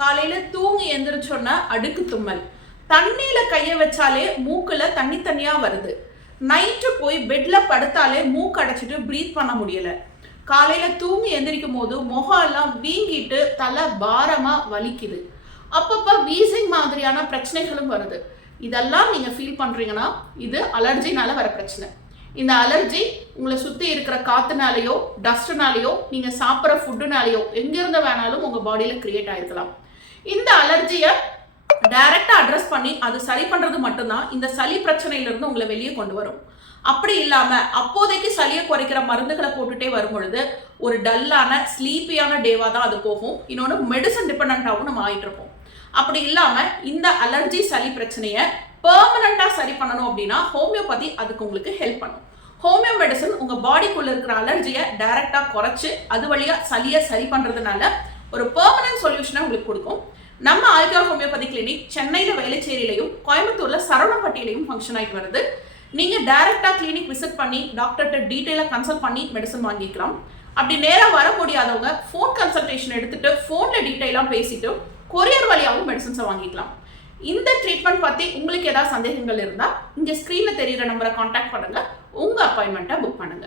காலையில தூங்கி எந்திரிச்சோன்னா அடுக்கு தும்மல், தண்ணியில கைய வச்சாலே மூக்குல தண்ணி தண்ணியா வருது, நைட்டு போய் பெட்ல படுத்தாலே மூக்கு அடைச்சிட்டு பிரீத் பண்ண முடியல, காலையில தூங்கி எந்திரிக்கும் போது முகம் எல்லாம் வீங்கிட்டு தலை பாரமா வலிக்குது, அப்பப்ப வீசிங் மாதிரியான பிரச்சனைகளும் வருது. இதெல்லாம் நீங்க ஃபீல் பண்றீங்கன்னா இது அலர்ஜினால வர பிரச்சனை. இந்த அலர்ஜி உங்களை சுத்தி இருக்கிற காத்துனாலேயோ டஸ்ட்னாலேயோ நீங்க சாப்பிட்ற ஃபுட்டுனாலேயோ எங்கிருந்து வேணாலும் உங்க பாடியில கிரியேட் ஆயிருக்கலாம். இந்த அலர்ஜியை டைரக்டா அட்ரஸ் பண்ணி அது சரி பண்றது மட்டும்தான் இந்த சளி பிரச்சனையிலிருந்து உங்களை வெளியே கொண்டு வரும். அப்படி இல்லாம அப்போதைக்கு சளியை குறைக்கிற மருந்துகளை போட்டுட்டே வரும் பொழுது ஒரு டல்லான ஸ்லீப்பியான டேவா தான் அது போகும். இன்னொன்று மெடிசன் டிபெண்டாகவும் நம்ம ஆயிட்டு இருப்போம். அப்படி இல்லாம இந்த அலர்ஜி சளி பிரச்சனையை பெர்மனண்டா சரி பண்ணணும் அப்படின்னா ஹோமியோபதி அதுக்கு உங்களுக்கு ஹெல்ப் பண்ணும். ஹோமியோ மெடிசன் உங்க பாடிக்குள்ள இருக்கிற அலர்ஜியை டைரக்டா குறைச்சு அது வழியா சளியை சரி பண்றதுனால ஒரு பெர்மனன்ட் சொல்யூஷனை உங்களுக்கு கொடுக்கும். நம்ம ஆயுர்வேதா ஹோமியோபதி கிளினிக் சென்னையில வேலைச்சேரியிலையும் கோயம்புத்தூர்ல சரவணப்பட்டியிலையும் ஃபங்க்ஷன் ஆகிட்டு வருது. நீங்க டைரக்டா கிளினிக் விசிட் பண்ணி டாக்டர்கிட்ட டீட்டெயிலா கன்சல்ட் பண்ணி மெடிசன் வாங்கிக்கலாம். அப்படி நேரம் வர முடியாதவங்க ஃபோன் கன்சல்டேஷன் எடுத்துட்டு ஃபோன்ல டீட்டெயிலா பேசிட்டு கொரியர் வழியாகவும் மெடிசன்ஸை வாங்கிக்கலாம். இந்த ட்ரீட்மெண்ட் பத்தி உங்களுக்கு ஏதாவது சந்தேகங்கள் இருந்தா இங்க ஸ்கிரீன்ல தெரியுற நம்பரை கான்டாக்ட் பண்ணுங்க. உங்க அப்பாயின்மெண்ட்டை புக் பண்ணுங்க.